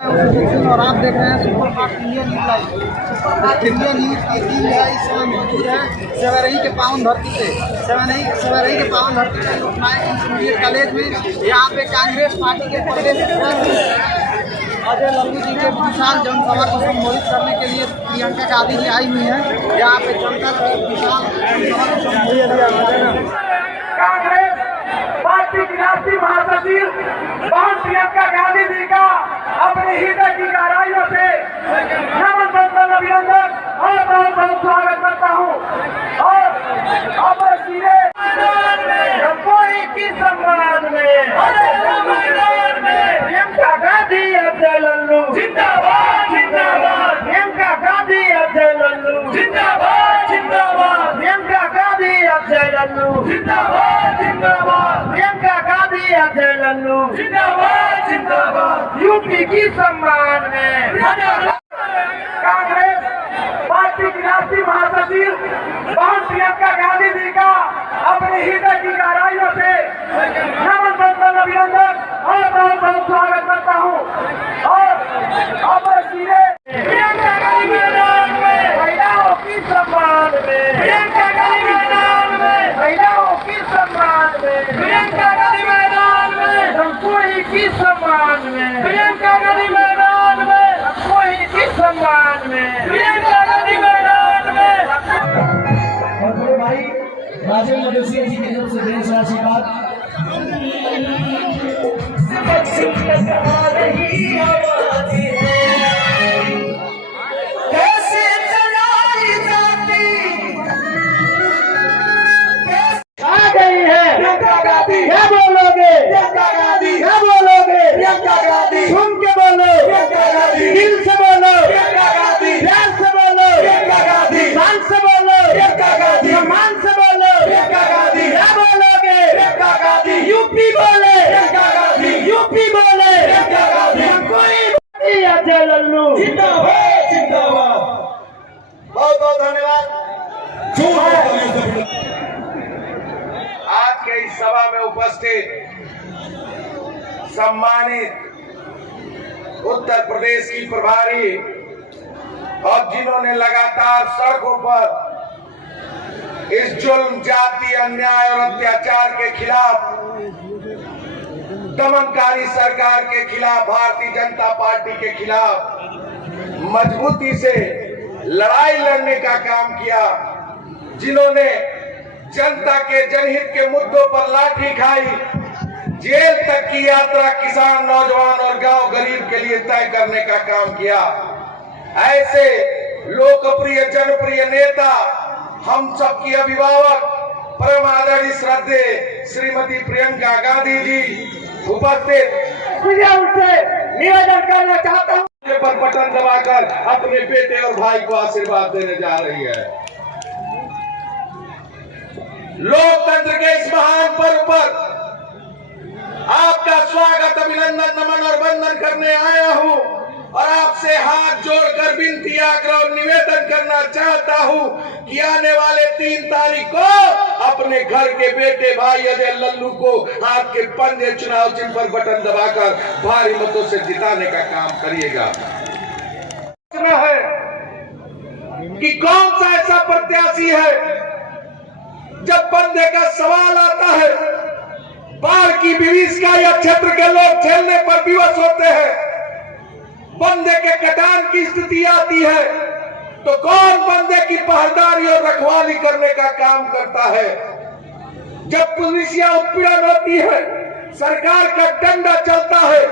और आप देख रहे हैं super fast India news live. Super fast India news की टीम है इस समय मौजूद है सेवरही के पावन धरती पे। सेवरही के पावन धरती पे लोकनायक इंटरमीडिएट कॉलेज में यहाँ पे कांग्रेस पार्टी के प्रदेश अजय लल्लू जी के विशाल जनसभा को संबोधित करने के लिए प्रियंका गांधी जी आई हुई है। यहाँ पे जनता को विशाल जनसभा को संबोधित कांग्रेस पार्टी की राष्ट्रीय महासचिव बहन प्रियंका गांधी जी का अपने हृदय की गहराइयों से नमन बंदन अभिनंदन और बहुत बहुत स्वागत करता हूँ। और अब सीधे रंगोली की सम्मान में प्रियंका गांधी अजय लल्लू जिंदाबाद जिंदाबाद। प्रियंका गांधी अजय लल्लू जिंदाबाद जिंदाबाद। प्रियंका गांधी अजय लल्लू जिंदाबाद जिंदाबाद। प्रियंका गांधी अजय लल्लू जिंदाबाद जिंदाबाद। यूपी की सम्मान में कांग्रेस पार्टी की राष्ट्रीय महासचिव बहन प्रियंका गांधी जी का अपने हृदय की गहराइयों से नमन बंदन अभिनंदन और बहुत बहुत स्वागत करता हूँ। और अब सीधे प्रियंका गांधी मैदान में महिलाओं की सम्मान में प्रियंका गांधी मैदान में महिलाओं की सम्मान में प्रियंका गांधी मैदान में रंगोली की सम्मान में प्रियंका गांधी मैदान में रंगोली की सम्मान में प्रियंका गांधी मैदान में। और बड़े भाई राजेंद्र जोशी जी की तरफ से देश आशीर्वाद। आ गई है प्रियंका गांधी। क्या बोलोगे प्रियंका गांधी? क्या बोलोगे प्रियंका गांधी? सुन के बोलो प्रियंका गांधी। दिल से बोलो प्रियंका गांधी। प्यार से बोलो प्रियंका गांधी। शान से बोलो प्रियंका गांधी। सम्मान से बोलो प्रियंका गांधी। क्या बोलोगे प्रियंका गांधी? यूपी बोले प्रियंका गांधी। यूपी बोले प्रियंका गांधी। कोई अजय लल्लू जिंदाबाद जिंदाबाद। बहुत बहुत धन्यवाद। आज के इस सभा में उपस्थित सम्मानित उत्तर प्रदेश की प्रभारी और जिन्होंने लगातार सड़कों पर इस जुल्म, जाति, अन्याय और अत्याचार के खिलाफ, दमनकारी सरकार के खिलाफ, भारतीय जनता पार्टी के खिलाफ मजबूती से लड़ाई लड़ने का काम किया, जिन्होंने जनता के जनहित के मुद्दों पर लाठी खाई, जेल तक की यात्रा किसान, नौजवान और गांव गरीब के लिए तय करने का काम किया। ऐसे लोकप्रिय जनप्रिय नेता, हम सबकी अभिभावक, परम आदरणीय श्रद्धेय श्रीमती प्रियंका गांधी जी उपस्थित, मुझे उनसे निवेदन करना चाहता हूँ पर बटन दबाकर अपने बेटे और भाई को आशीर्वाद देने जा रही है। लोकतंत्र के इस महान पर्व पर आपका स्वागत, अभिनंदन, नमन और वंदन करने आया हूं और आपसे हाथ जोड़कर विनती, आग्रह और निवेदन करना चाहता हूं कि आने वाले 3 तारीख को अपने घर के बेटे भाई अजय लल्लू को हाथ के पंजे चुनाव चिन्ह पर बटन दबाकर भारी मतों से जिताने का काम करिएगा। है कि कौन सा ऐसा प्रत्याशी है, जब बंदे का सवाल आता है, बाढ़ की विभीषिका या क्षेत्र के लोग झेलने पर विवश होते हैं, बंदे के कटान की स्थिति आती है, तो कौन बंदे की पहरेदारी और रखवाली करने का काम करता है? जब पुलिसिया उत्पीड़न होती है, सरकार का डंडा चलता है,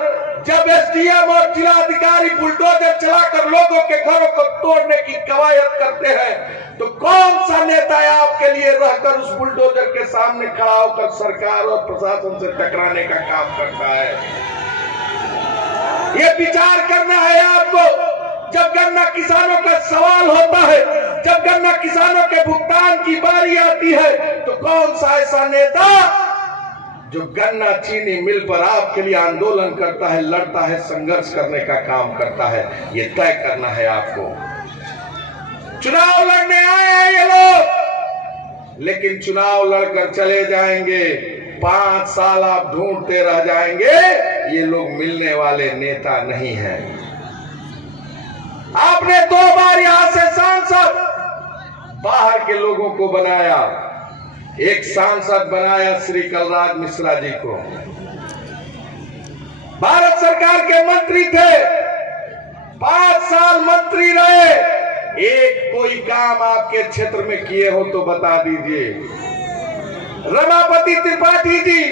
जब एसडीएम और जिलाधिकारी बुलडोजर चलाकर लोगों के घरों को तोड़ने की कवायद करते हैं, तो कौन सा नेता आपके लिए रहकर उस बुलडोजर के सामने खड़ा होकर सरकार और प्रशासन से टकराने का काम करता है? ये विचार करना है आपको। जब गन्ना किसानों का सवाल होता है, जब गन्ना किसानों के भुगतान की बारी आती है, तो कौन सा ऐसा नेता जो गन्ना चीनी मिल पर आपके लिए आंदोलन करता है, लड़ता है, संघर्ष करने का काम करता है? ये तय करना है आपको। चुनाव लड़ने आए हैं ये लोग, लेकिन चुनाव लड़कर चले जाएंगे, 5 साल आप ढूंढते रह जाएंगे, ये लोग मिलने वाले नेता नहीं हैं। आपने 2 बार यहां से सांसद बाहर के लोगों को बनाया। एक सांसद बनाया श्री कलराज मिश्रा जी को, भारत सरकार के मंत्री थे, 5 साल मंत्री रहे। एक कोई काम आपके क्षेत्र में किए हो तो बता दीजिए। रमापति त्रिपाठी जी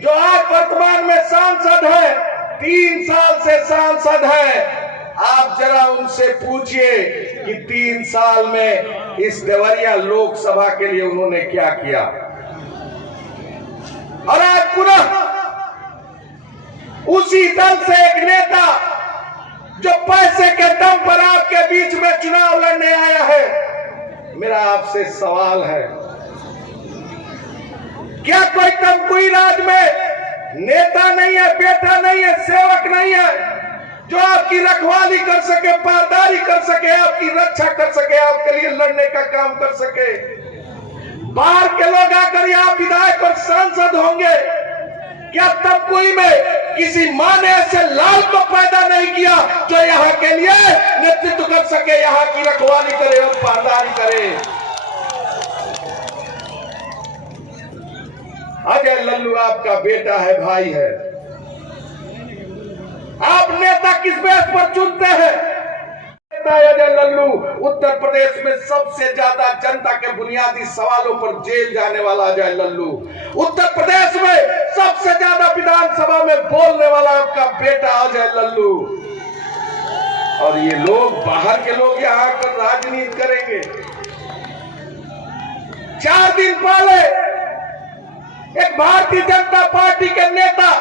जो आज वर्तमान में सांसद है, 3 साल से सांसद है, आप जरा उनसे पूछिए कि 3 साल में इस देवरिया लोकसभा के लिए उन्होंने क्या किया। और आज पुनः उसी दल से एक नेता जो पैसे के दम पर आपके बीच में चुनाव लड़ने आया है। मेरा आपसे सवाल है, क्या कोई तमकुई राज में नेता नहीं है, बेटा नहीं है, सेवक नहीं है जो आपकी रखवाली कर सके, पारदारी कर सके, आपकी रक्षा कर सके, आपके लिए लड़ने का काम कर सके? बाहर के लोग आकर यहाँ विधायक और सांसद होंगे। क्या तब कोई में किसी मां ने ऐसे लाल को पैदा नहीं किया जो यहाँ के लिए नेतृत्व कर सके, यहाँ की रखवाली करे और पारदारी करे? अजय लल्लू आपका बेटा है, भाई है। आप नेता किस बेस पर चुनते हैं? अजय लल्लू उत्तर प्रदेश में सबसे ज्यादा जनता के बुनियादी सवालों पर जेल जाने वाला अजय लल्लू, उत्तर प्रदेश में सबसे ज्यादा विधानसभा में बोलने वाला आपका बेटा अजय लल्लू। और ये लोग, बाहर के लोग यहाँ आकर राजनीति करेंगे। 4 दिन पहले एक भारतीय जनता पार्टी के नेता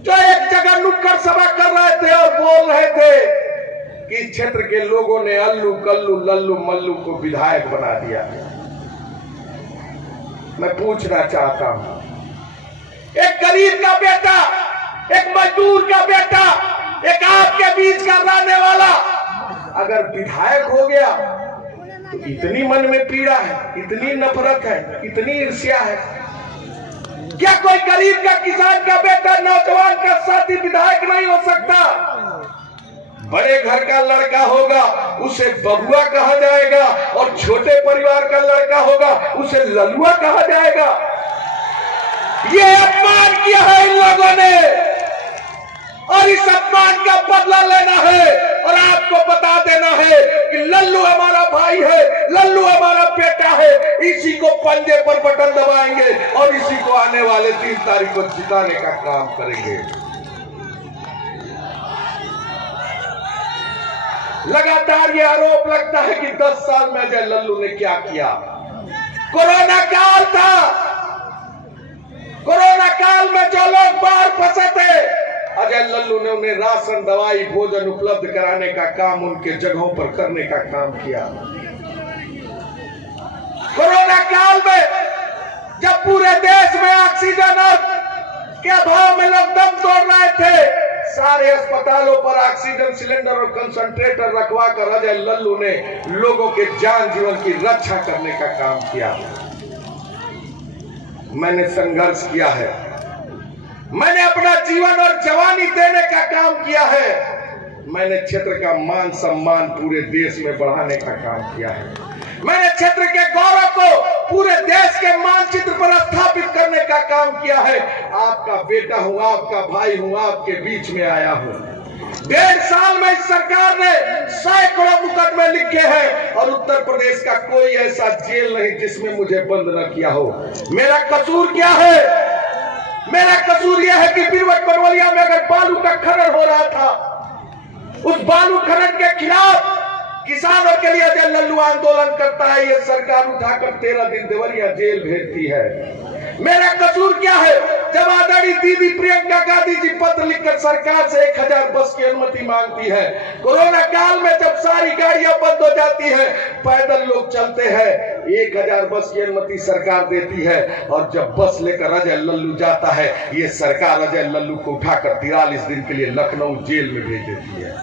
जो एक जगह नुक्कड़ सभा कर रहे थे और बोल रहे थे कि इस क्षेत्र के लोगों ने अल्लू कल्लू लल्लू मल्लू को विधायक बना दिया। मैं पूछना चाहता हूं, एक गरीब का बेटा, एक मजदूर का बेटा, एक आपके बीच का रहने वाला अगर विधायक हो गया तो इतनी मन में पीड़ा है, इतनी नफरत है, इतनी ईर्ष्या है। क्या कोई गरीब का, किसान का बेटा, नौजवान का साथी विधायक नहीं हो सकता? बड़े घर का लड़का होगा उसे बबुआ कहा जाएगा, और छोटे परिवार का लड़का होगा उसे लल्लुआ कहा जाएगा। ये अपमान किया है इन लोगों ने और इस अपमान का बदला लेना है और आपको बता देना है कि लल्लू हमारा भाई है, लल्लू हमारा बेटा है। इसी को पंजे पर बटन दबाएंगे और इसी को आने वाले 3 तारीख को जिताने का काम करेंगे। लगातार ये आरोप लगता है कि 10 साल में अजय लल्लू ने क्या किया। कोरोना काल था, कोरोना काल में जो लोग बाहर फंसे थे, अजय लल्लू ने उन्हें राशन, दवाई, भोजन उपलब्ध कराने का काम उनके जगहों पर करने का काम किया। कोरोना काल में जब पूरे देश में ऑक्सीजन के अभाव में लोग दम तोड़ रहे थे, सारे अस्पतालों पर ऑक्सीजन सिलेंडर और कंसंट्रेटर रखवा कर अजय लल्लू ने लोगों के जान जीवन की रक्षा करने का काम किया। मैंने संघर्ष किया है, मैंने अपना जीवन और जवानी देने का काम किया है, मैंने क्षेत्र का मान सम्मान पूरे देश में बढ़ाने का काम किया है, मैंने क्षेत्र के गौरव को पूरे देश के मानचित्र पर स्थापित करने का काम किया है। आपका बेटा हूं, आपका भाई हूं, आपके बीच में आया हूं। 1.5 साल में इस सरकार ने सैकड़ों मुकदमे लिखे हैं और उत्तर प्रदेश का कोई ऐसा जेल नहीं जिसमें मुझे बंद न किया हो। मेरा कसूर क्या है? मेरा कसूर यह है कि बीरवट बनवलिया में अगर बालू का खनन हो रहा था, उस बालू खनन के खिलाफ किसानों के लिए अजय लल्लू आंदोलन करता है, ये सरकार उठाकर 13 दिन देवरिया जेल भेजती है। मेरा कसूर क्या है? जब आदरणीय दीदी प्रियंका गांधी जी पत्र लिखकर सरकार से 1000 बस की अनुमति मांगती है, कोरोना काल में जब सारी गाड़ियां बंद हो जाती है, पैदल लोग चलते हैं, 1000 बस की अनुमति सरकार देती है, और जब बस लेकर अजय लल्लू जाता है, ये सरकार अजय लल्लू को उठाकर 43 दिन के लिए लखनऊ जेल में भेज देती है।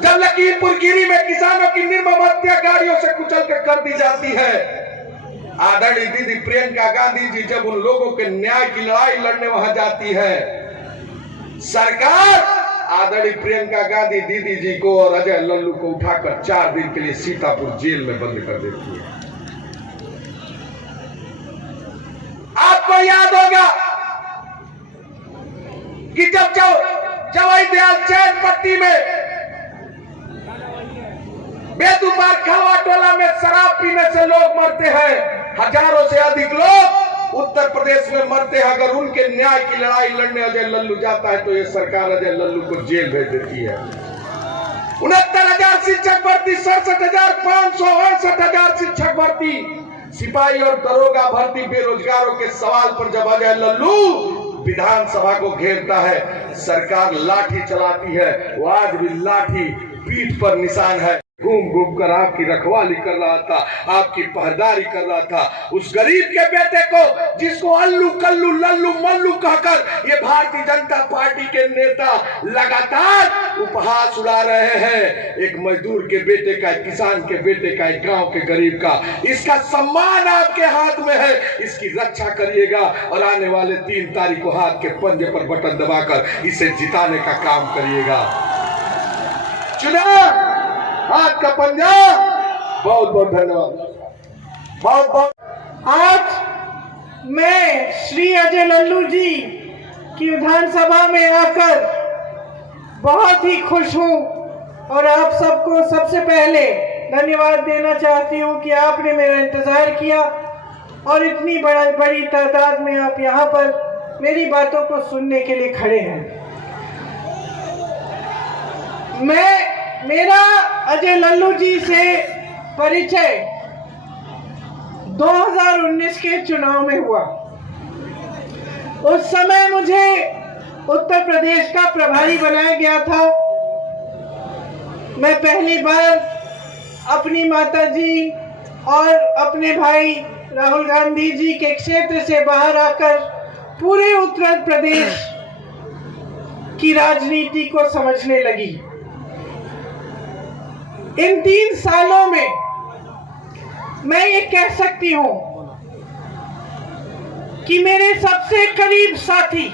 जब लखीमपुर खीरी में किसानों की निर्मम हत्या गाड़ियों से कुचल कर दी जाती है, आदरणीय दीदी प्रियंका गांधी जी जब उन लोगों के न्याय की लड़ाई लड़ने वहां जाती है, सरकार आदरणीय प्रियंका गांधी दीदी जी को और अजय लल्लू को उठाकर 4 दिन के लिए सीतापुर जेल में बंद कर देती है। आपको याद होगा कि जब जवाई दयाल चैन पट्टी में बेदुबार खलवा टोला में शराब पीने से लोग मरते हैं, हजारों से अधिक लोग उत्तर प्रदेश में मरते हैं। अगर उनके न्याय की लड़ाई लड़ने अजय लल्लू जाता है तो ये सरकार अजय लल्लू को जेल भेज देती है। 69,000 शिक्षक भर्ती, 67,500, 68,000 शिक्षक भर्ती, सिपाही और दरोगा भर्ती, बेरोजगारों के सवाल पर जब अजय लल्लू विधानसभा को घेरता है, सरकार लाठी चलाती है। वो आज भी लाठी पीठ पर निशान है। घूम घूम कर आपकी रखवाली कर रहा था, आपकी पहरेदारी कर रहा था। उस गरीब के बेटे को जिसको अल्लू कल्लू लल्लू मल्लू कहकर ये भारतीय जनता पार्टी के नेता लगातार उपहास उड़ा रहे हैं, एक मजदूर के बेटे का, किसान के बेटे का, एक गांव के गरीब का, इसका सम्मान आपके हाथ में है। इसकी रक्षा करिएगा और आने वाले 3 तारीख को हाथ के पंजे पर बटन दबाकर इसे जिताने का काम करिएगा। चुनाव हाथ का पंजा। बहुत बहुत धन्यवाद। बहुत बहुत आज मैं श्री अजय लल्लू जी की विधानसभा में आकर बहुत ही खुश हूं और आप सबको सबसे पहले धन्यवाद देना चाहती हूं कि आपने मेरा इंतजार किया और इतनी बड़ी तादाद में आप यहां पर मेरी बातों को सुनने के लिए खड़े हैं। मेरा अजय लल्लू जी से परिचय 2019 के चुनाव में हुआ। उस समय मुझे उत्तर प्रदेश का प्रभारी बनाया गया था। मैं पहली बार अपनी माताजी और अपने भाई राहुल गांधी जी के क्षेत्र से बाहर आकर पूरे उत्तर प्रदेश की राजनीति को समझने लगी। इन 3 सालों में मैं ये कह सकती हूं कि मेरे सबसे करीब साथी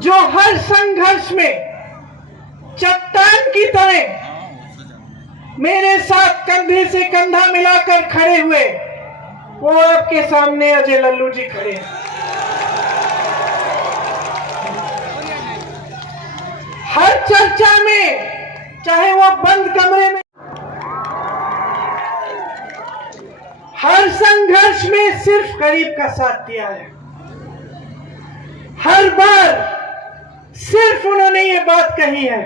जो हर संघर्ष में चट्टान की तरह मेरे साथ कंधे से कंधा मिलाकर खड़े हुए, वो आपके सामने अजय लल्लू जी खड़े हैं। हर चर्चा में, चाहे वो बंद कमरे में, हर संघर्ष में सिर्फ गरीब का साथ दिया है। हर बार सिर्फ उन्होंने ये बात कही है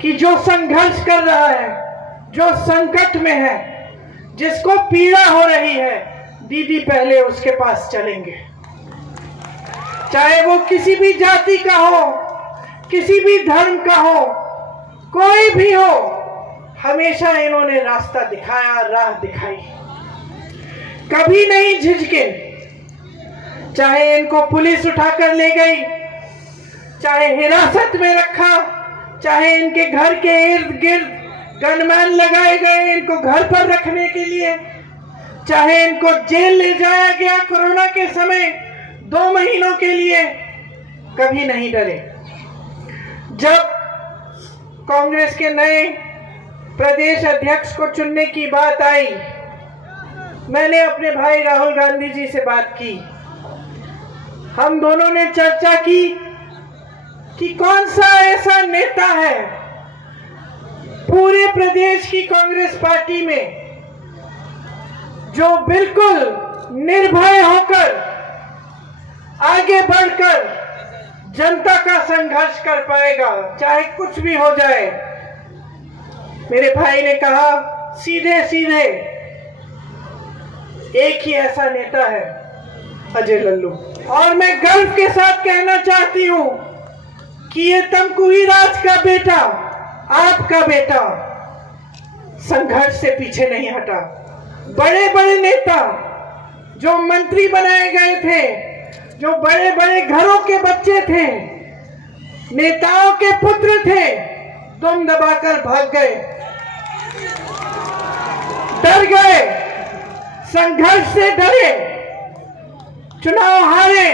कि जो संघर्ष कर रहा है, जो संकट में है, जिसको पीड़ा हो रही है, दीदी पहले उसके पास चलेंगे। चाहे वो किसी भी जाति का हो, किसी भी धर्म का हो, कोई भी हो, हमेशा इन्होंने रास्ता दिखाया, राह दिखाई, कभी नहीं झिझके। चाहे इनको पुलिस उठाकर ले गई, चाहे हिरासत में रखा, चाहे इनके घर के इर्द गिर्द गनमैन लगाए गए इनको घर पर रखने के लिए, चाहे इनको जेल ले जाया गया कोरोना के समय 2 महीनों के लिए, कभी नहीं डरे। जब कांग्रेस के नए प्रदेश अध्यक्ष को चुनने की बात आई, मैंने अपने भाई राहुल गांधी जी से बात की। हम दोनों ने चर्चा की कि कौन सा ऐसा नेता है पूरे प्रदेश की कांग्रेस पार्टी में जो बिल्कुल निर्भय होकर आगे बढ़कर जनता का संघर्ष कर पाएगा, चाहे कुछ भी हो जाए। मेरे भाई ने कहा सीधे सीधे, एक ही ऐसा नेता है, अजय लल्लू। और मैं गर्व के साथ कहना चाहती हूं कि ये तमकुही राज का बेटा, आपका बेटा, संघर्ष से पीछे नहीं हटा। बड़े बड़े नेता जो मंत्री बनाए गए थे, जो बड़े बड़े घरों के बच्चे थे, नेताओं के पुत्र थे, दम दबाकर भाग गए, डर गए, संघर्ष से डरे, चुनाव हारे,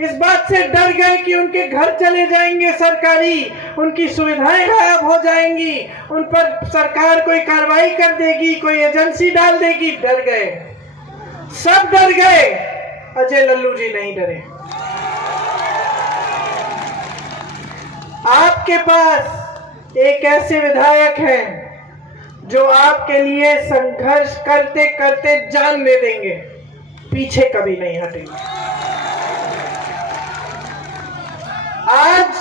इस बात से डर गए कि उनके घर चले जाएंगे सरकारी, उनकी सुविधाएं गायब हो जाएंगी, उन पर सरकार कोई कार्रवाई कर देगी, कोई एजेंसी डाल देगी, डर गए, सब डर गए। अजय लल्लू जी नहीं डरे। आपके पास एक ऐसे विधायक हैं जो आपके लिए संघर्ष करते करते जान दे देंगे, पीछे कभी नहीं हटेंगे। आज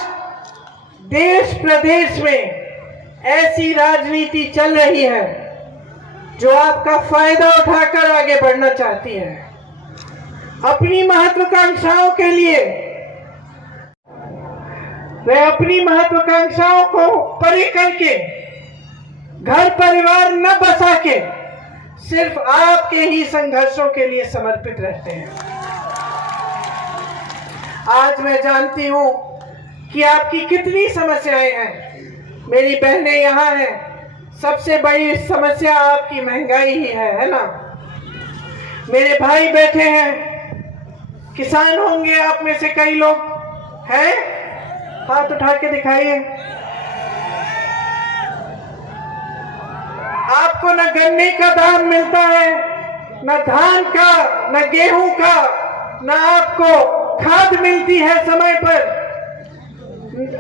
देश प्रदेश में ऐसी राजनीति चल रही है जो आपका फायदा उठाकर आगे बढ़ना चाहती है। अपनी महत्वाकांक्षाओं के लिए वे अपनी महत्वाकांक्षाओं को परे करके, घर परिवार न बसा के, सिर्फ आपके ही संघर्षों के लिए समर्पित रहते हैं। आज मैं जानती हूं कि आपकी कितनी समस्याएं हैं। मेरी बहनें यहाँ हैं, सबसे बड़ी समस्या आपकी महंगाई ही है ना। मेरे भाई बैठे हैं, किसान होंगे आप में से कई लोग हैं, हाथ उठा के दिखाइए। आपको न गन्ने का दाम मिलता है, न धान का, न गेहूं का, न आपको खाद मिलती है समय पर।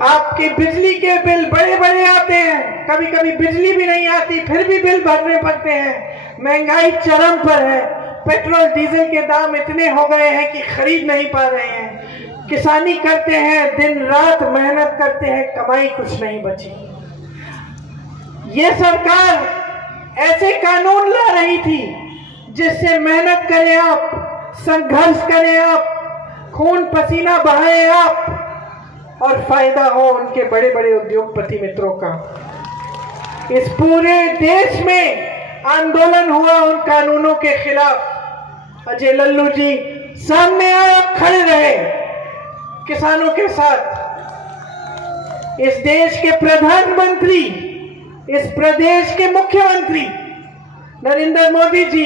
आपके बिजली के बिल बड़े बड़े आते हैं, कभी कभी बिजली भी नहीं आती, फिर भी बिल भरने पड़ते हैं। महंगाई चरम पर है, पेट्रोल डीजल के दाम इतने हो गए हैं कि खरीद नहीं पा रहे हैं। किसानी करते हैं, दिन रात मेहनत करते हैं, कमाई कुछ नहीं बची। ये सरकार ऐसे कानून ला रही थी जिससे मेहनत करें आप, संघर्ष करें आप, खून पसीना बहाएं आप, और फायदा हो उनके बड़े बड़े उद्योगपति मित्रों का। इस पूरे देश में आंदोलन हुआ उन कानूनों के खिलाफ। अजय लल्लू जी सामने आए, खड़े रहे किसानों के साथ। इस देश के प्रधानमंत्री, इस प्रदेश के मुख्यमंत्री नरेंद्र मोदी जी,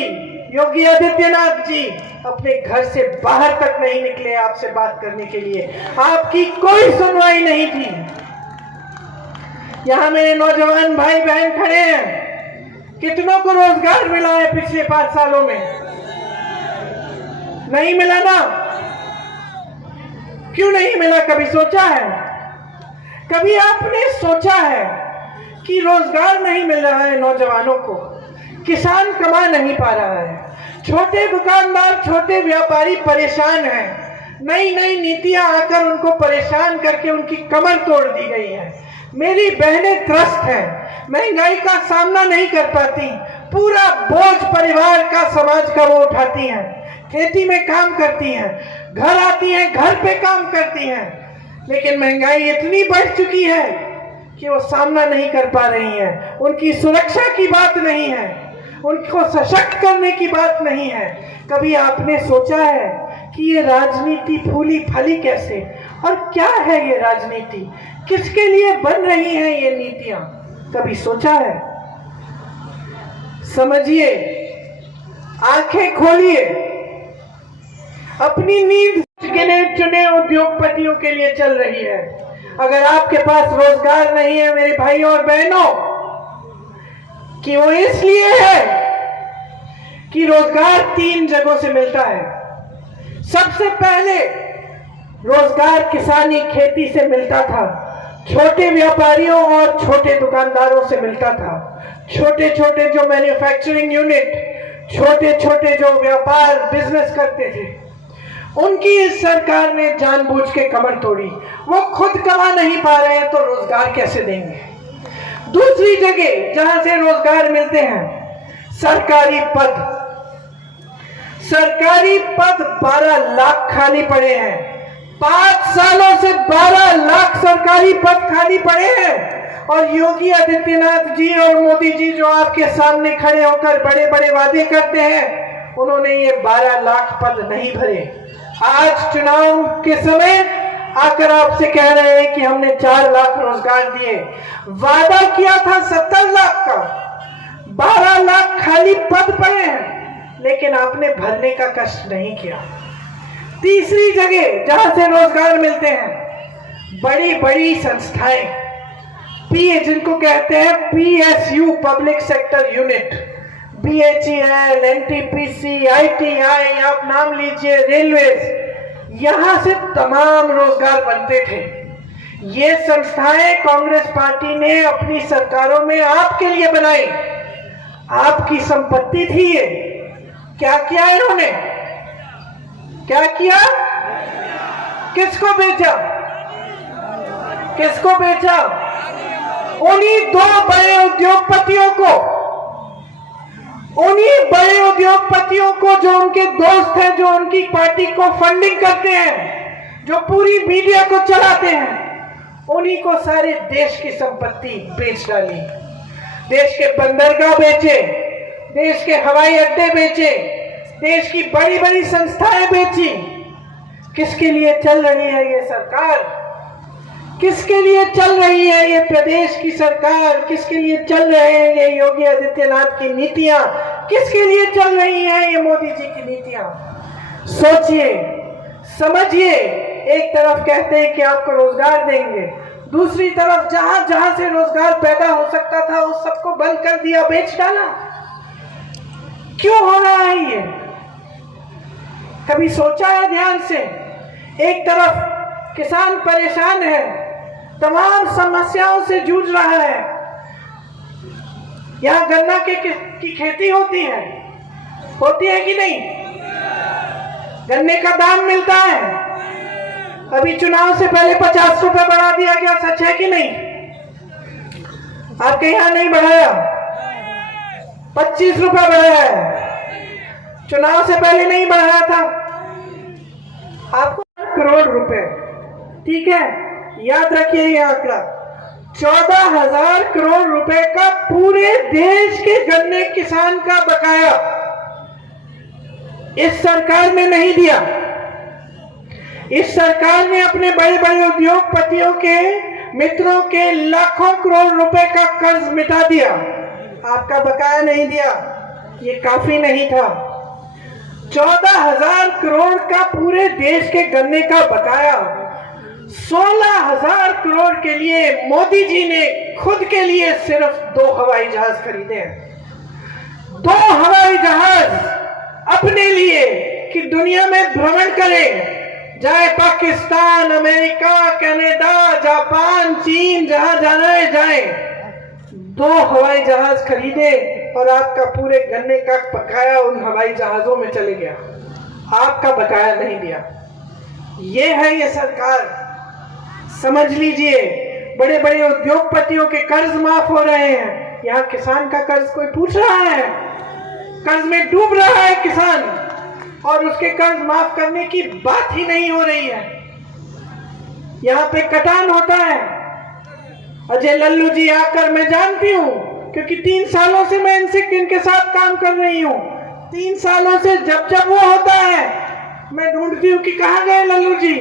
योगी आदित्यनाथ जी अपने घर से बाहर तक नहीं निकले आपसे बात करने के लिए। आपकी कोई सुनवाई नहीं थी। यहां मेरे नौजवान भाई बहन खड़े हैं, कितनों को रोजगार मिला है पिछले 5 सालों में? नहीं मिला ना? क्यों नहीं मिला? कभी सोचा है? कभी आपने सोचा है कि रोजगार नहीं मिल रहा है नौजवानों को, किसान कमा नहीं पा रहा है, छोटे दुकानदार, छोटे व्यापारी परेशान हैं। नई नई नीतियां आकर उनको परेशान करके उनकी कमर तोड़ दी गई है। मेरी बहनें त्रस्त हैं, महंगाई का सामना नहीं कर पाती, पूरा बोझ परिवार का, समाज का वो उठाती हैं। खेती में काम करती हैं, घर आती हैं, घर पे काम करती हैं, लेकिन महंगाई इतनी बढ़ चुकी है कि वो सामना नहीं कर पा रही हैं। उनकी सुरक्षा की बात नहीं है, उनको सशक्त करने की बात नहीं है। कभी आपने सोचा है कि ये राजनीति फूली फली कैसे, और क्या है ये राजनीति, किसके लिए बन रही हैं ये नीतियां? कभी सोचा है? समझिए, आंखें खोलिए। अपनी नींद गिने चुने उद्योगपतियों के लिए चल रही है। अगर आपके पास रोजगार नहीं है मेरे भाइयों और बहनों, कि वो इसलिए है कि रोजगार 3 जगहों से मिलता है। सबसे पहले रोजगार किसानी, खेती से मिलता था, छोटे व्यापारियों और छोटे दुकानदारों से मिलता था। छोटे छोटे जो मैन्युफैक्चरिंग यूनिट, छोटे छोटे जो व्यापार बिजनेस करते थे, उनकी इस सरकार ने जानबूझ के कमर तोड़ी। वो खुद कमा नहीं पा रहे हैं तो रोजगार कैसे देंगे? दूसरी जगह जहां से रोजगार मिलते हैं, सरकारी पद। सरकारी पद 12 लाख खाली पड़े हैं। 5 सालों से 12 लाख सरकारी पद खाली पड़े हैं, और योगी आदित्यनाथ जी और मोदी जी जो आपके सामने खड़े होकर बड़े बड़े वादे करते हैं, उन्होंने ये 12 लाख पद नहीं भरे। आज चुनाव के समय आकर आपसे कह रहे हैं कि हमने 4 लाख रोजगार दिए। वादा किया था 70 लाख का, 12 लाख खाली पद पड़े हैं। लेकिन आपने भरने का कष्ट नहीं किया। तीसरी जगह जहां से रोजगार मिलते हैं, बड़ी बड़ी संस्थाएं, पीए जिनको कहते हैं PSU, public sector unit, BHEL, NTPC, ITI, आप नाम लीजिए, रेलवे, यहां से तमाम रोजगार बनते थे। ये संस्थाएं कांग्रेस पार्टी ने अपनी सरकारों में आपके लिए बनाई, आपकी संपत्ति थी ये। क्या किया इन्होंने? क्या किया? किसको बेचा? किसको बेचा? उन्हीं दो बड़े उद्योगपतियों को, उन्हीं बड़े उद्योगपतियों को जो उनके दोस्त हैं, जो उनकी पार्टी को फंडिंग करते हैं, जो पूरी मीडिया को चलाते हैं, उन्हीं को सारे देश की संपत्ति बेच डाली। देश के बंदरगाह बेचे, देश के हवाई अड्डे बेचे, देश की बड़ी बड़ी संस्थाएं बेची। किसके लिए चल रही है ये सरकार? किसके लिए चल रही है ये प्रदेश की सरकार? किसके लिए चल रहे हैं ये योगी आदित्यनाथ की नीतियां? किसके लिए चल रही हैं ये मोदी जी की नीतियां? सोचिए, समझिए। एक तरफ कहते हैं कि आपको रोजगार देंगे, दूसरी तरफ जहां जहां से रोजगार पैदा हो सकता था उस सबको बंद कर दिया, बेच डाला। क्यों हो रहा है ये? कभी सोचा है ध्यान से? एक तरफ किसान परेशान है, तमाम समस्याओं से जूझ रहा है। यहाँ गन्ना की खेती होती है कि नहीं? गन्ने का दाम मिलता है। अभी चुनाव से पहले 50 रुपए बढ़ा दिया गया, सच है कि नहीं? आपके यहाँ नहीं बढ़ाया, 25 रुपए बढ़ाया है। चुनाव से पहले नहीं बढ़ाया था। आपको करोड़ रुपए, ठीक है, याद रखिए ये आंकड़ा, 14,000 करोड़ रुपए का पूरे देश के गन्ने किसान का बकाया इस सरकार ने नहीं दिया। इस सरकार ने अपने बड़े बड़े उद्योगपतियों के मित्रों के लाखों करोड़ रुपए का कर्ज मिटा दिया, आपका बकाया नहीं दिया। ये काफी नहीं था। 14,000 करोड़ का पूरे देश के गन्ने का बकाया, 16,000 करोड़ के लिए मोदी जी ने खुद के लिए सिर्फ 2 हवाई जहाज खरीदे हैं। 2 हवाई जहाज अपने लिए कि दुनिया में भ्रमण करें, जाए पाकिस्तान, अमेरिका, कनाडा, जापान, चीन, जहां जाना है जाए। 2 हवाई जहाज खरीदे और आपका पूरे गन्ने का बकाया उन हवाई जहाजों में चले गया, आपका बकाया नहीं दिया। ये है ये सरकार, समझ लीजिए। बड़े बड़े उद्योगपतियों के कर्ज माफ हो रहे हैं, यहाँ किसान का कर्ज कोई पूछ रहा है? कर्ज में डूब रहा है किसान और उसके कर्ज माफ करने की बात ही नहीं हो रही है। यहाँ पे कटान होता है। अजय लल्लू जी आकर, मैं जानती हूँ क्योंकि 3 सालों से मैं इनके साथ काम कर रही हूँ। 3 सालों से जब जब वो होता है मैं ढूंढती हूँ कि कहाँ गए लल्लू जी,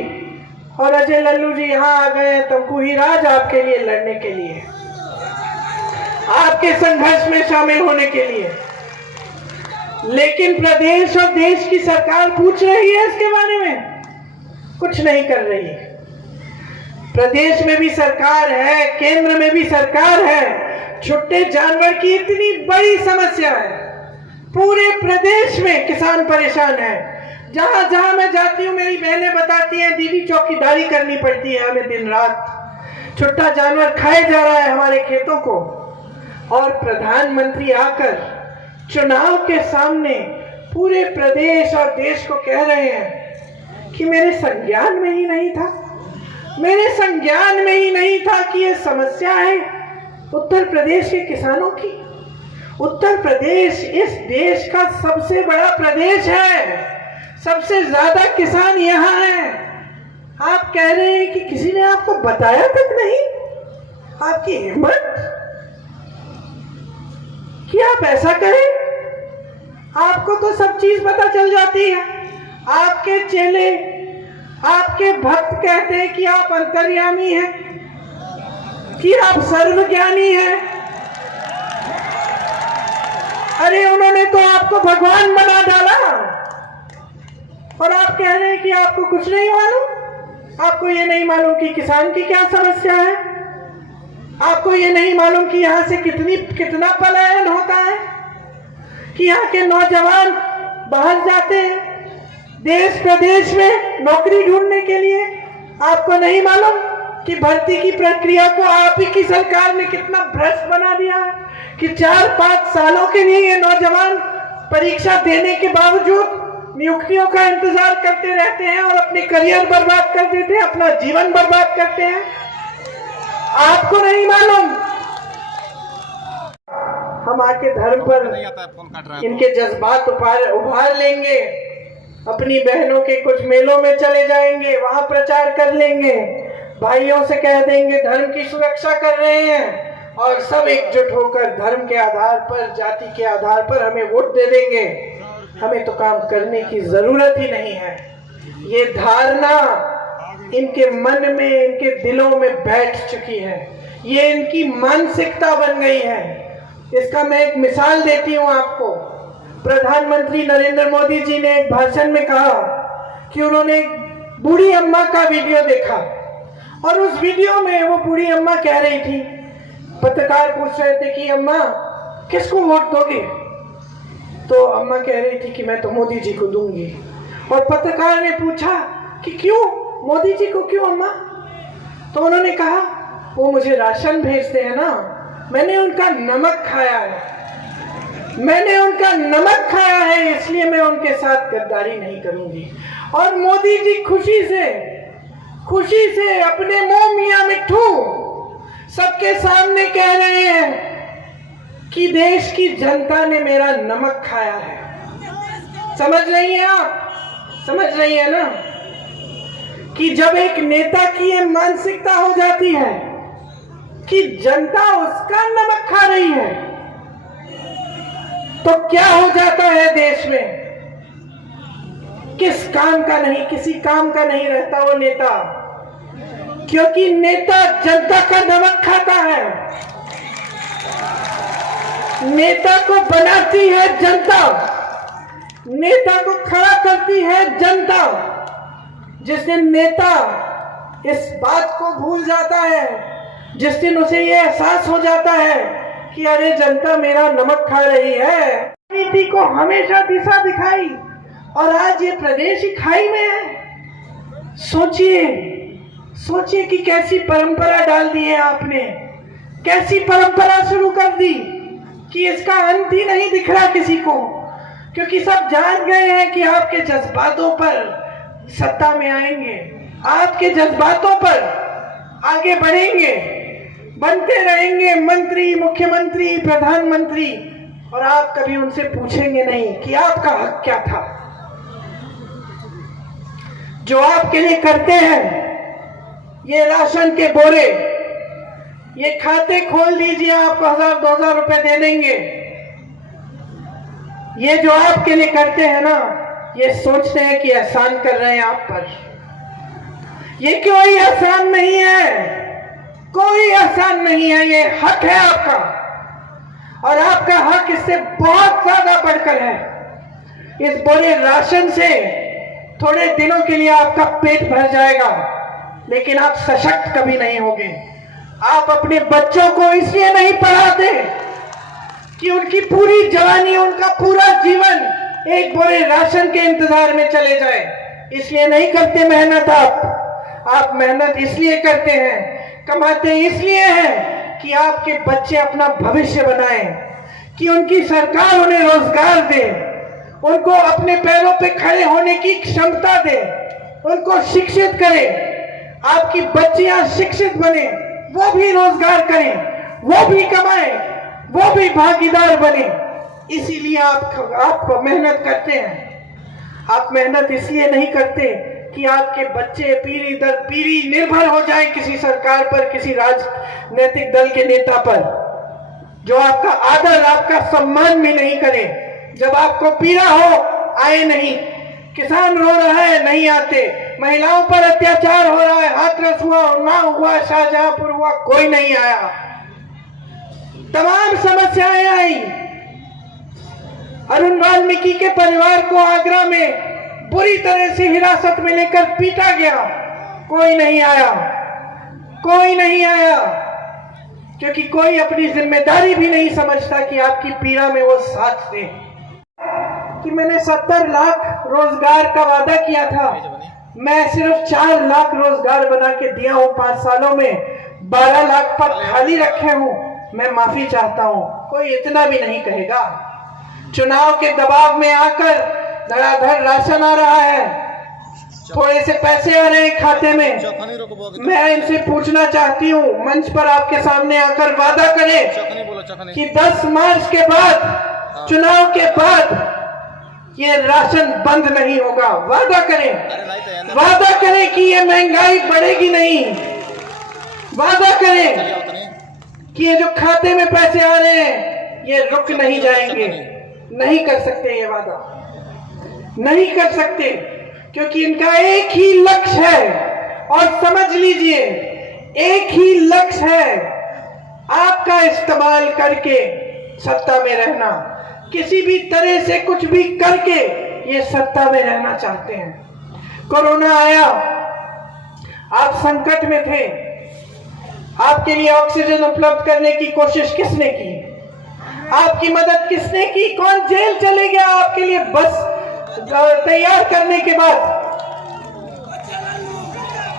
और अजय लल्लू जी यहाँ आ गए तमकू ही राज आपके लिए लड़ने के लिए, आपके संघर्ष में शामिल होने के लिए। लेकिन प्रदेश और देश की सरकार पूछ रही है इसके बारे में, कुछ नहीं कर रही। प्रदेश में भी सरकार है, केंद्र में भी सरकार है। छुट्टे जानवर की इतनी बड़ी समस्या है, पूरे प्रदेश में किसान परेशान है। जहां जहां मैं जाती हूँ मेरी बहनें बताती हैं, दीदी चौकीदारी करनी पड़ती है हमें दिन रात, छुट्टा जानवर खाए जा रहा है हमारे खेतों को। और प्रधानमंत्री आकर चुनाव के सामने पूरे प्रदेश और देश को कह रहे हैं कि मेरे संज्ञान में ही नहीं था, मेरे संज्ञान में ही नहीं था कि ये समस्या है उत्तर प्रदेश के किसानों की। उत्तर प्रदेश इस देश का सबसे बड़ा प्रदेश है, सबसे ज्यादा किसान यहाँ हैं। आप कह रहे हैं कि किसी ने आपको बताया तक नहीं? आपकी हिम्मत कि आप ऐसा करें? आपको तो सब चीज पता चल जाती है। आपके चेले, आपके भक्त कहते हैं कि आप अंतर्यामी हैं, कि आप सर्वज्ञानी हैं। अरे उन्होंने तो आपको भगवान बना डाला और आप कह रहे हैं कि आपको कुछ नहीं मालूम। आपको ये नहीं मालूम कि किसान की क्या समस्या है, आपको ये नहीं मालूम कि यहाँ से कितना पलायन होता है, कि यहाँ के नौजवान बाहर जाते हैं देश प्रदेश में नौकरी ढूंढने के लिए। आपको नहीं मालूम कि भर्ती की प्रक्रिया को आप ही की सरकार ने कितना भ्रष्ट बना दिया है, कि 4-5 सालों के लिए ये नौजवान परीक्षा देने के बावजूद नियुक्तियों का इंतजार करते रहते हैं और अपने करियर बर्बाद कर देते हैं, अपना जीवन बर्बाद करते हैं। आपको नहीं मालूम। हम आके धर्म पर इनके जज्बात उभार लेंगे, अपनी बहनों के कुछ मेलों में चले जाएंगे, वहां प्रचार कर लेंगे, भाइयों से कह देंगे धर्म की सुरक्षा कर रहे हैं और सब एकजुट होकर धर्म के आधार पर, जाति के आधार पर हमें वोट दे देंगे। हमें तो काम करने की जरूरत ही नहीं है। ये धारणा इनके मन में, इनके दिलों में बैठ चुकी है, ये इनकी मानसिकता बन गई है। इसका मैं एक मिसाल देती हूँ आपको। प्रधानमंत्री नरेंद्र मोदी जी ने एक भाषण में कहा कि उन्होंने एक बूढ़ी अम्मा का वीडियो देखा और उस वीडियो में वो बूढ़ी अम्मा कह रही थी, पत्रकार पूछ रहे थे कि अम्मा किसको वोट दोगे, तो अम्मा कह रही थी कि मैं तो मोदी जी को दूंगी। और पत्रकार ने पूछा कि क्यों, मोदी जी को क्यों अम्मा? तो उन्होंने कहा वो मुझे राशन भेजते हैं ना, मैंने उनका नमक खाया है, मैंने उनका नमक खाया है, इसलिए मैं उनके साथ गद्दारी नहीं करूंगी। और मोदी जी खुशी से अपने मुंह मियां मिट्ठू सबके सामने कह रहे हैं कि देश की जनता ने मेरा नमक खाया है। समझ रही हैं आप? समझ रही है ना कि जब एक नेता की ये मानसिकता हो जाती है कि जनता उसका नमक खा रही है, तो क्या हो जाता है देश में? किस काम का नहीं, किसी काम का नहीं रहता वो नेता, क्योंकि नेता जनता का नमक खाता है। नेता को बनाती है जनता, नेता को खड़ा करती है जनता। जिस दिन नेता इस बात को भूल जाता है, जिस दिन उसे ये एहसास हो जाता है कि अरे जनता मेरा नमक खा रही है, नीति को हमेशा दिशा दिखाई और आज ये प्रदेश ही खाई में है। सोचिए कि कैसी परंपरा डाल दी है आपने, कैसी परंपरा शुरू कर दी कि इसका अंत ही नहीं दिख रहा किसी को, क्योंकि सब जान गए हैं कि आपके जज्बातों पर सत्ता में आएंगे, आपके जज्बातों पर आगे बढ़ेंगे, बनते रहेंगे मंत्री, मुख्यमंत्री, प्रधानमंत्री, और आप कभी उनसे पूछेंगे नहीं कि आपका हक क्या था। जो आपके लिए करते हैं, ये राशन के बोरे, ये खाते खोल दीजिए, आपको 1000-2000 रुपए दे देंगे। ये जो आपके लिए करते हैं ना, ये सोचते हैं कि एहसान कर रहे हैं आप पर। ये कोई एहसान नहीं है, कोई एहसान नहीं है, ये हक है आपका, और आपका हक इससे बहुत ज्यादा बढ़कर है। इस बोरे राशन से थोड़े दिनों के लिए आपका पेट भर जाएगा, लेकिन आप सशक्त कभी नहीं होंगे। आप अपने बच्चों को इसलिए नहीं पढ़ाते कि उनकी पूरी जवानी, उनका पूरा जीवन एक बोरे राशन के इंतजार में चले जाए, इसलिए नहीं करते मेहनत। आप मेहनत इसलिए करते हैं, कमाते इसलिए हैं कि आपके बच्चे अपना भविष्य बनाएं, कि उनकी सरकार उन्हें रोजगार दे, उनको अपने पैरों पे खड़े होने की क्षमता दे, उनको शिक्षित करे। आपकी बच्चियां शिक्षित बने, वो भी रोजगार करें, वो भी कमाएं, वो भी भागीदार बने। इसीलिए आप मेहनत करते हैं। आप मेहनत इसलिए नहीं करते कि आपके बच्चे पीढ़ी दर पीढ़ी निर्भर हो जाएं किसी सरकार पर, किसी राजनीतिक दल के नेता पर, जो आपका आदर, आपका सम्मान भी नहीं करे। जब आपको पीड़ा हो, आए नहीं। किसान रो रहा है, नहीं आते। महिलाओं पर अत्याचार हो रहा है, हाथरस हुआ, उन्नाव हुआ, शाहजहांपुर हुआ, कोई नहीं आया। तमाम समस्याएं आई, अरुण वाल्मीकि के परिवार को आगरा में बुरी तरह से हिरासत में लेकर पीटा गया, कोई नहीं आया, कोई नहीं आया, क्योंकि कोई अपनी जिम्मेदारी भी नहीं समझता कि आपकी पीड़ा में वो साथ थे। कि मैंने 70 लाख रोजगार का वादा किया था, मैं सिर्फ 4 लाख रोजगार बना के दिया हूं 5 सालों में, 12 लाख पर खाली रखे हूं। मैं माफी चाहता हूं, कोई इतना भी नहीं कहेगा। चुनाव के दबाव में आकर धड़ाधड़ राशन आ रहा है, थोड़े से पैसे आ रहे हैं खाते में। मैं इनसे पूछना चाहती हूँ, मंच पर आपके सामने आकर वादा करें कि 10 मार्च के बाद, चुनाव के बाद ये राशन बंद नहीं होगा। वादा करें, वादा करें कि ये महंगाई बढ़ेगी नहीं। वादा करें कि ये जो खाते में पैसे आ रहे हैं ये रुक नहीं जाएंगे। नहीं कर सकते, ये वादा नहीं कर सकते, क्योंकि इनका एक ही लक्ष्य है, और समझ लीजिए एक ही लक्ष्य है, आपका इस्तेमाल करके सत्ता में रहना। किसी भी तरह से कुछ भी करके ये सत्ता में रहना चाहते हैं। कोरोना आया, आप संकट में थे, आपके लिए ऑक्सीजन उपलब्ध करने की कोशिश किसने की? आपकी मदद किसने की? कौन जेल चले गया आपके लिए बस तैयार करने के बाद?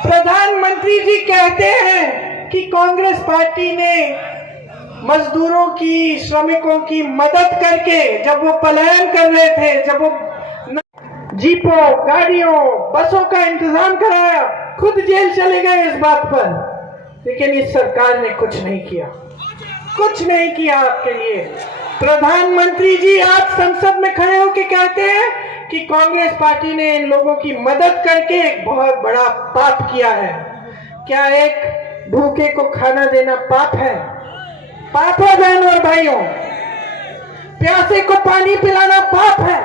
प्रधानमंत्री जी कहते हैं कि कांग्रेस पार्टी ने मजदूरों की, श्रमिकों की मदद करके, जब वो पलायन कर रहे थे, जब वो जीपों, गाड़ियों, बसों का इंतजाम कराया, खुद जेल चले गए इस बात पर। लेकिन इस सरकार ने कुछ नहीं किया, कुछ नहीं किया आपके लिए। प्रधानमंत्री जी आज संसद में खड़े होकर कहते हैं कि कांग्रेस पार्टी ने इन लोगों की मदद करके एक बहुत बड़ा पाप किया है। क्या एक भूखे को खाना देना पाप है? पाप है बहनों और भाइयों। प्यासे को पानी पिलाना पाप है।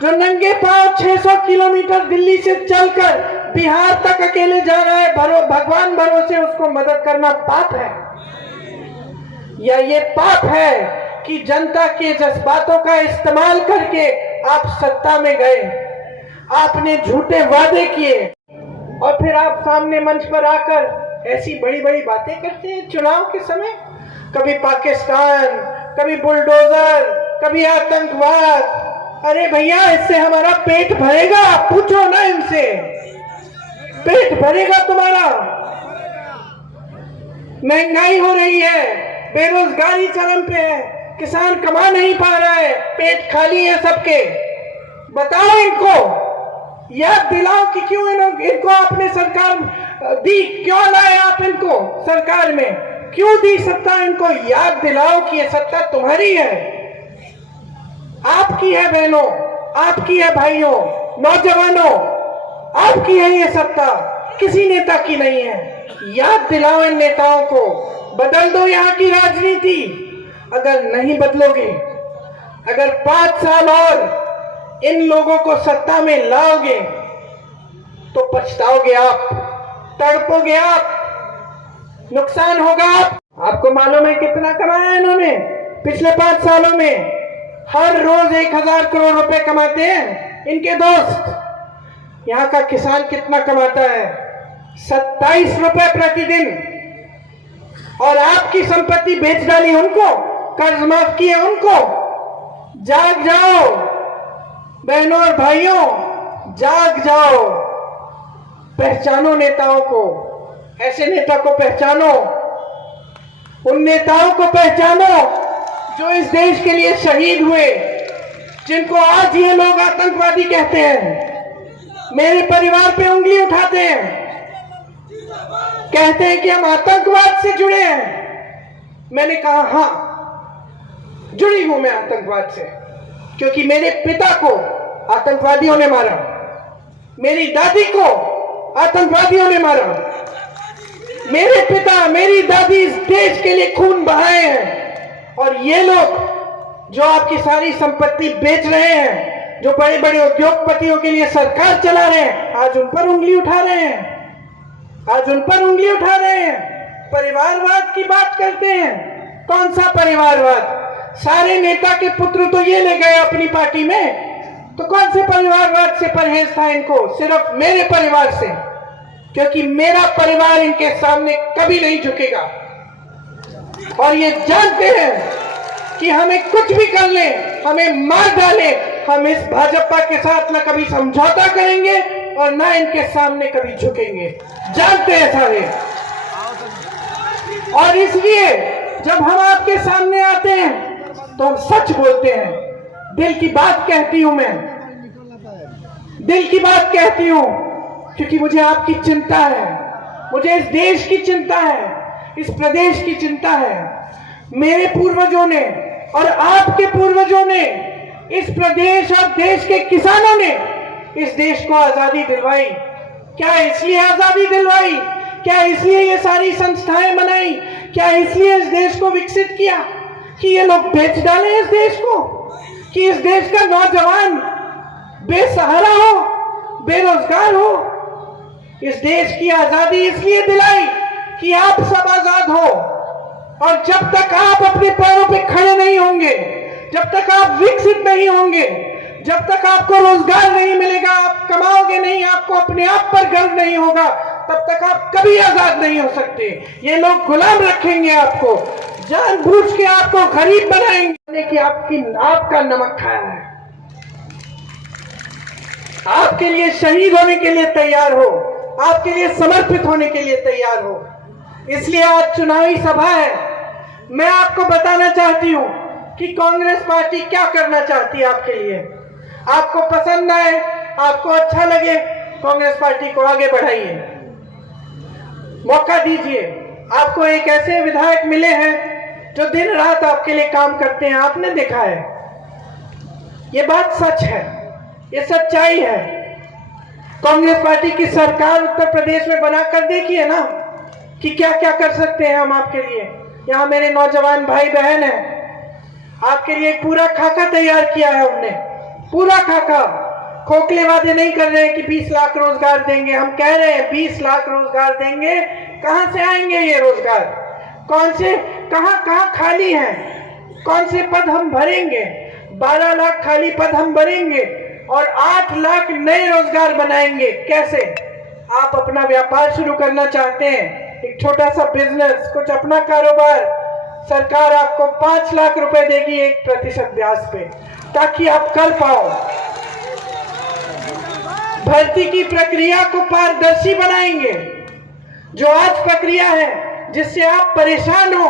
जो नंगे पांव 600 किलोमीटर दिल्ली से चलकर बिहार तक अकेले जा रहा है, भगवान भरोसे उसको मदद करना पाप है? या ये पाप है कि जनता के जज्बातों का इस्तेमाल करके आप सत्ता में गए, आपने झूठे वादे किए, और फिर आप सामने मंच पर आकर ऐसी बड़ी बड़ी बातें करते हैं चुनाव के समय? कभी पाकिस्तान, कभी बुलडोजर, कभी आतंकवाद। अरे भैया, इससे हमारा पेट भरेगा? पूछो ना इनसे, पेट भरेगा तुम्हारा? महंगाई हो रही है, बेरोजगारी चरम पे है, किसान कमा नहीं पा रहा है, पेट खाली है सबके। बताओ इनको, याद दिलाओ कि क्यों इनको आपने सरकार दी, क्यों लाए आप इनको सरकार में, क्यों दी सत्ता इनको? याद दिलाओ कि ये सत्ता तुम्हारी है, आपकी है बहनों, आपकी है भाइयों, नौजवानों, आपकी है ये सत्ता, किसी नेता की नहीं है। याद दिलाओ इन नेताओं को, बदल दो यहाँ की राजनीति। अगर नहीं बदलोगे, अगर 5 साल और इन लोगों को सत्ता में लाओगे तो पछताओगे आप, तड़पोगे आप, नुकसान होगा आपको मालूम है कितना कमाया इन्होंने पिछले 5 सालों में? हर रोज 1000 करोड़ रुपए कमाते हैं इनके दोस्त। यहाँ का किसान कितना कमाता है? 27 रुपए प्रतिदिन। और आपकी संपत्ति बेच डाली उनको, कर्ज माफ किए उनको। जाग जाओ बहनों और भाइयों, जाग जाओ, पहचानो नेताओं को, ऐसे नेता को पहचानो, उन नेताओं को पहचानो जो इस देश के लिए शहीद हुए, जिनको आज ये लोग आतंकवादी कहते हैं, मेरे परिवार पे उंगली उठाते हैं, कहते हैं कि हम आतंकवाद से जुड़े हैं। मैंने कहा हाँ, जुड़ी हूं मैं आतंकवाद से, क्योंकि मेरे पिता को आतंकवादियों ने मारा, मेरी दादी को आतंकवादियों ने मारा, मेरे पिता, मेरी दादी इस देश के लिए खून बहाए हैं। और ये लोग जो आपकी सारी संपत्ति बेच रहे हैं, जो बड़े बड़े उद्योगपतियों के लिए सरकार चला रहे हैं, आज उन पर उंगली उठा रहे हैं, आज उन पर उंगली उठा रहे हैं। परिवारवाद की बात करते हैं। कौन सा परिवारवाद? सारे नेता के पुत्र तो ये ले गए अपनी पार्टी में, तो कौन से परिवारवाद से परहेज था इनको? सिर्फ मेरे परिवार से, क्योंकि मेरा परिवार इनके सामने कभी नहीं झुकेगा। और ये जानते हैं कि हमें कुछ भी कर ले, हमें मार डाले, हम इस भाजपा के साथ न कभी समझौता करेंगे और ना इनके सामने कभी झुकेंगे। जानते हैं सारे। और इसलिए जब हम आपके सामने आते हैं तो हम सच बोलते हैं, दिल की बात कहती हूं मैं, दिल की बात कहती हूं, क्योंकि मुझे आपकी चिंता है, मुझे इस देश की चिंता है, इस प्रदेश की चिंता है। मेरे पूर्वजों ने और आपके पूर्वजों ने, इस प्रदेश और देश के किसानों ने इस देश को आजादी दिलवाई। क्या इसलिए आजादी दिलवाई? क्या इसलिए ये सारी संस्थाएं बनाई? क्या इसलिए इस देश को विकसित किया कि ये लोग बेच डालें इस देश को, कि इस देश का नौजवान बेसहारा हो, बेरोजगार हो? इस देश की आजादी इसलिए दिलाई कि आप सब आजाद हो। और जब तक आप अपने पैरों पे खड़े नहीं होंगे, जब तक आप विकसित नहीं होंगे, जब तक आपको रोजगार नहीं मिलेगा, आप कमाओगे नहीं, आपको अपने आप पर गर्व नहीं होगा, तब तक आप कभी आजाद नहीं हो सकते। ये लोग गुलाम रखेंगे आपको, जानबूझ के आपको गरीब बनाएंगे कि आपका नमक खाया है। आपके लिए शहीद होने के लिए तैयार हो, आपके लिए समर्पित होने के लिए तैयार हो। इसलिए आज चुनावी सभा है। मैं आपको बताना चाहती हूं कि कांग्रेस पार्टी क्या करना चाहती है आपके लिए। आपको पसंद आए, आपको अच्छा लगे, कांग्रेस पार्टी को आगे बढ़ाइए, मौका दीजिए। आपको एक ऐसे विधायक मिले हैं जो दिन रात आपके लिए काम करते हैं, आपने देखा है। ये बात सच है, ये सच्चाई है। कांग्रेस पार्टी की सरकार उत्तर प्रदेश में बनाकर देखिए ना कि क्या क्या कर सकते हैं हम आपके लिए। यहाँ मेरे नौजवान भाई बहन हैं, आपके लिए एक पूरा खाका तैयार किया है हमने, पूरा खाका। खोखले वादे नहीं कर रहे हैं कि 20 लाख रोजगार देंगे, हम कह रहे हैं 20 लाख रोजगार देंगे। कहां से आएंगे ये रोजगार? कौन से, कहां खाली हैं? कौन से पद हम भरेंगे? 12 लाख खाली पद हम भरेंगे और 8 लाख नए रोजगार बनाएंगे। कैसे? आप अपना व्यापार शुरू करना चाहते हैं, एक छोटा सा बिजनेस, कुछ अपना कारोबार, सरकार आपको 5 लाख रुपए देगी 1% ब्याज पे, ताकि आप कर पाओ। भर्ती की प्रक्रिया को पारदर्शी बनाएंगे। जो आज प्रक्रिया है जिससे आप परेशान हो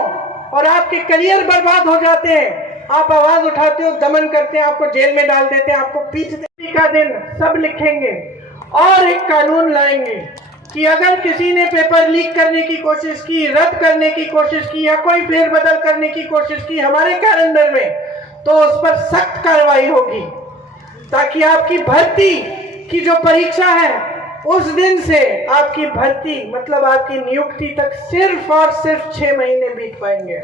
और आपके करियर बर्बाद हो जाते हैं, आप आवाज उठाते हो, दमन करते हैं, आपको जेल में डाल देते हैं, आपको पीछ देने का दिन सब लिखेंगे। और एक कानून लाएंगे कि अगर किसी ने पेपर लीक करने की कोशिश की, रद्द करने की कोशिश की या कोई फेरबदल करने की कोशिश की हमारे कैलेंडर में, तो उस पर सख्त कार्रवाई होगी, ताकि आपकी भर्ती की जो परीक्षा है उस दिन से आपकी भर्ती मतलब आपकी नियुक्ति तक सिर्फ और सिर्फ 6 महीने बीत पाएंगे।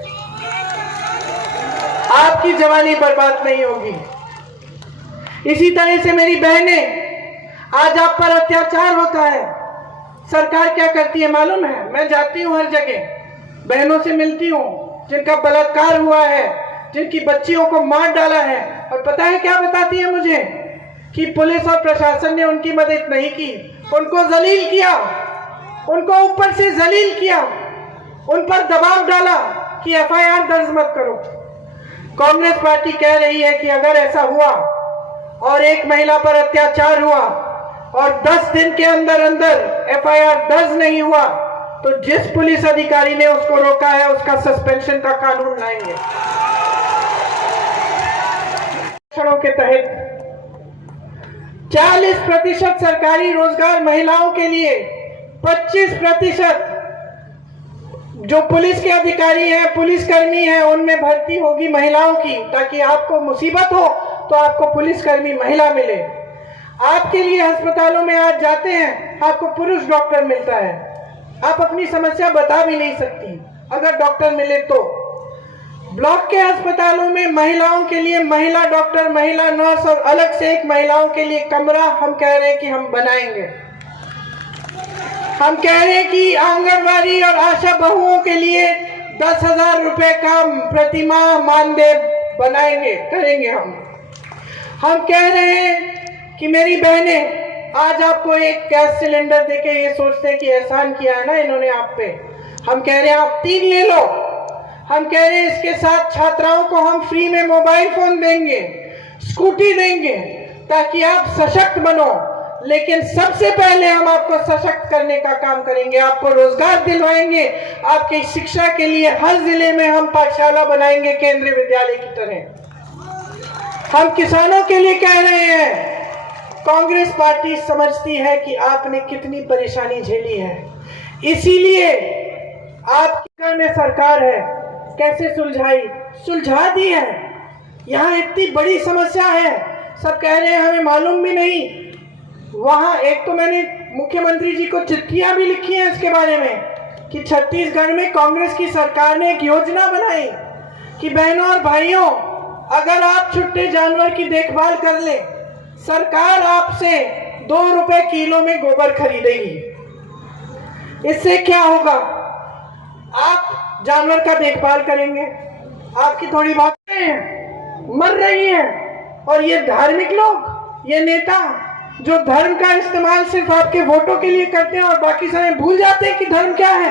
आपकी जवानी बर्बाद नहीं होगी। इसी तरह से मेरी बहनें, आज आप पर अत्याचार होता है, सरकार क्या करती है मालूम है? मैं जाती हूँ हर जगह, बहनों से मिलती हूँ जिनका बलात्कार हुआ है, जिनकी बच्चियों को मार डाला है, और पता है क्या बताती है मुझे? कि पुलिस और प्रशासन ने उनकी मदद नहीं की, उनको जलील किया, उनको ऊपर से जलील किया, उन पर दबाव डाला कि FIR दर्ज मत करो। कांग्रेस पार्टी कह रही है कि अगर ऐसा हुआ और एक महिला पर अत्याचार हुआ और 10 दिन के अंदर अंदर FIR दर्ज नहीं हुआ, तो जिस पुलिस अधिकारी ने उसको रोका है उसका सस्पेंशन का कानून लाएंगे। के तहत 40% सरकारी रोजगार महिलाओं के लिए, 25% जो पुलिस के अधिकारी हैं, पुलिसकर्मी हैं, उनमें भर्ती होगी महिलाओं की, ताकि आपको मुसीबत हो तो आपको पुलिसकर्मी महिला मिले। आपके लिए अस्पतालों में आज जाते हैं, आपको पुरुष डॉक्टर मिलता है, आप अपनी समस्या बता भी नहीं सकती अगर डॉक्टर मिले तो। ब्लॉक के अस्पतालों में महिलाओं के लिए महिला डॉक्टर, महिला नर्स और अलग से एक महिलाओं के लिए कमरा हम कह रहे हैं कि हम बनाएंगे। हम कह रहे हैं कि आंगनबाड़ी और आशा बहुओं के लिए 10,000 रुपए का प्रतिमाह मानदेय बनाएंगे, करेंगे। हम कह रहे हैं कि मेरी बहनें, आज आपको एक गैस सिलेंडर देके ये सोचते हैं कि एहसान किया है ना इन्होंने आप पे। हम कह रहे हैं आप 3 ले लो। हम कह रहे हैं इसके साथ छात्राओं को हम फ्री में मोबाइल फोन देंगे, स्कूटी देंगे, ताकि आप सशक्त बनो। लेकिन सबसे पहले हम आपको सशक्त करने का काम करेंगे, आपको रोजगार दिलवाएंगे। आपकी शिक्षा के लिए हर जिले में हम पाठशाला बनाएंगे, केंद्रीय विद्यालय की तरह। हम किसानों के लिए कह रहे हैं, कांग्रेस पार्टी समझती है कि आपने कितनी परेशानी झेली है, इसीलिए आपके घर में सरकार है, कैसे सुलझा दी है। यहाँ इतनी बड़ी समस्या है, सब कह रहे हैं हमें मालूम भी नहीं। वहां एक तो मैंने मुख्यमंत्री जी को चिट्ठियां भी लिखी हैं इसके बारे में कि छत्तीसगढ़ में कांग्रेस की सरकार ने एक योजना बनाई कि बहनों और भाइयों, अगर आप छुट्टे जानवर की देखभाल कर लें, सरकार आपसे 2 रुपए किलो में गोबर खरीदेगी। इससे क्या होगा, आप जानवर का देखभाल करेंगे, आपकी थोड़ी बातें मर रही हैं। और ये धार्मिक लोग, ये नेता जो धर्म का इस्तेमाल सिर्फ आपके वोटों के लिए करते हैं और बाकी समय भूल जाते हैं कि धर्म क्या है,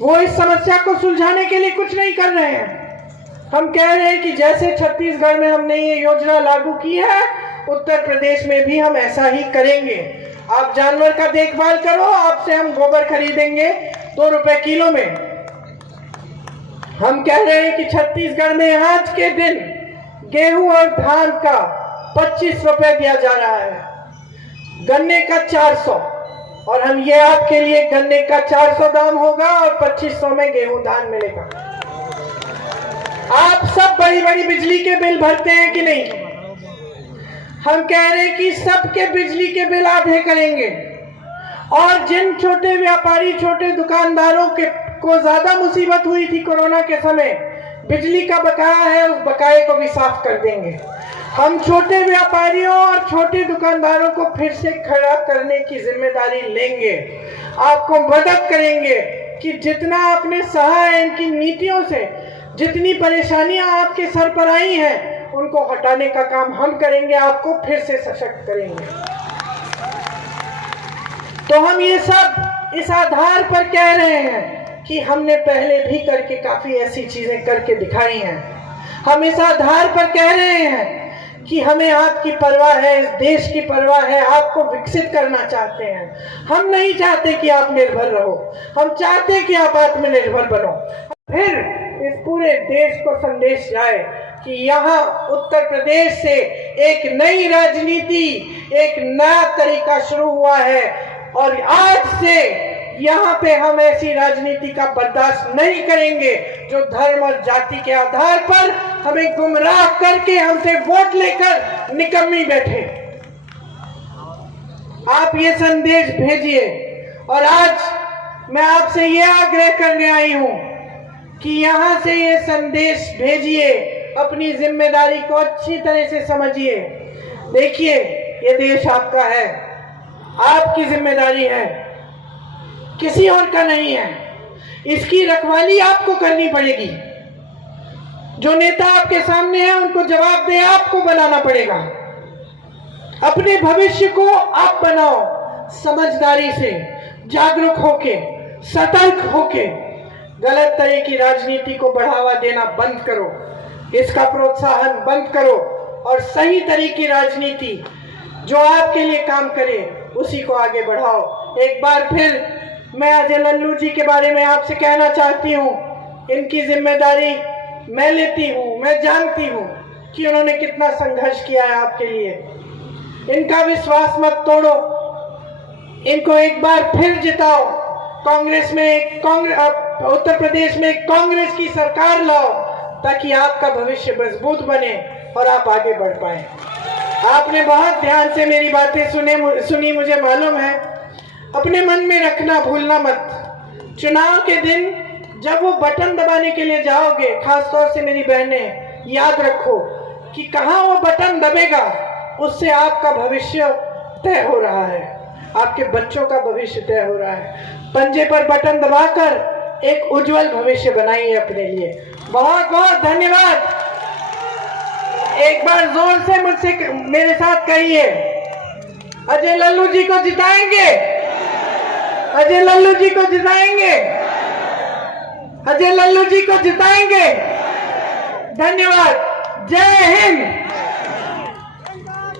वो इस समस्या को सुलझाने के लिए कुछ नहीं कर रहे हैं। हम कह रहे हैं कि जैसे छत्तीसगढ़ में हमने ये योजना लागू की है, उत्तर प्रदेश में भी हम ऐसा ही करेंगे। आप जानवर का देखभाल करो, आपसे हम गोबर खरीदेंगे 2 रुपए किलो में। हम कह रहे हैं कि छत्तीसगढ़ में आज के दिन गेहूं और धान का 25 रुपए दिया जा रहा है, गन्ने का 400, और हम ये आपके लिए गन्ने का 400 दाम होगा और 2500 में गेहूं धान मिलेगा। आप सब बड़ी बड़ी बिजली के बिल भरते हैं कि नहीं? हम कह रहे हैं कि सबके बिजली के बिल आधे करेंगे, और जिन छोटे व्यापारी, छोटे दुकानदारों को ज्यादा मुसीबत हुई थी कोरोना के समय, बिजली का बकाया है, उस बकाये को भी साफ कर देंगे। हम छोटे व्यापारियों और छोटे दुकानदारों को फिर से खड़ा करने की जिम्मेदारी लेंगे, आपको मदद करेंगे कि जितना आपने सहा है इनकी नीतियों से, जितनी परेशानियां आपके सर पर आई हैं, उनको हटाने का काम हम करेंगे, आपको फिर से सशक्त करेंगे। तो हम ये सब इस आधार पर कह रहे हैं कि हमने पहले भी करके काफी ऐसी चीजें करके दिखाई हैं। हम इस आधार पर कह रहे हैं कि हमें आपकी परवाह है, इस देश की परवाह है, आपको विकसित करना चाहते हैं। हम नहीं चाहते कि आप निर्भर रहो, हम चाहते हैं कि आप आत्मनिर्भर बनो। फिर इस पूरे देश को संदेश जाए कि यहाँ उत्तर प्रदेश से एक नई राजनीति, एक नया तरीका शुरू हुआ है, और आज से यहाँ पे हम ऐसी राजनीति का बर्दाश्त नहीं करेंगे जो धर्म और जाति के आधार पर हमें गुमराह करके हमसे वोट लेकर निकम्मी बैठे। आप ये संदेश भेजिए। और आज मैं आपसे ये आग्रह करने आई हूं कि यहाँ से ये संदेश भेजिए, अपनी जिम्मेदारी को अच्छी तरह से समझिए। देखिए, ये देश आपका है, आपकी जिम्मेदारी है, किसी और का नहीं है। इसकी रखवाली आपको करनी पड़ेगी। जो नेता आपके सामने है उनको जवाब दे आपको बनाना पड़ेगा। अपने भविष्य को आप बनाओ, समझदारी से, जागरूक होके, सतर्क होके। गलत तरह की राजनीति को बढ़ावा देना बंद करो, इसका प्रोत्साहन बंद करो, और सही तरह की राजनीति जो आपके लिए काम करे उसी को आगे बढ़ाओ। एक बार फिर मैं अजय लल्लू जी के बारे में आपसे कहना चाहती हूँ, इनकी जिम्मेदारी मैं लेती हूँ, मैं जानती हूँ कि उन्होंने कितना संघर्ष किया है आपके लिए। इनका विश्वास मत तोड़ो, इनको एक बार फिर जिताओ, कांग्रेस में उत्तर प्रदेश में कांग्रेस की सरकार लाओ, ताकि आपका भविष्य मजबूत बने और आप आगे बढ़ पाए। आपने बहुत ध्यान से मेरी बातें सुनी, मुझे मालूम है। अपने मन में रखना भूलना मत, चुनाव के दिन जब वो बटन दबाने के लिए जाओगे, खासतौर से मेरी बहनें, याद रखो कि कहाँ वो बटन दबेगा उससे आपका भविष्य तय हो रहा है, आपके बच्चों का भविष्य तय हो रहा है। पंजे पर बटन दबाकर एक उज्जवल भविष्य बनाइए अपने लिए। बहुत बहुत धन्यवाद। एक बार जोर से मुझसे मेरे साथ कहिए, अजय लल्लू जी को जिताएंगे, अजय लल्लू जी को जिताएंगे, अजय लल्लू जी को जिताएंगे। धन्यवाद। जय हिंद।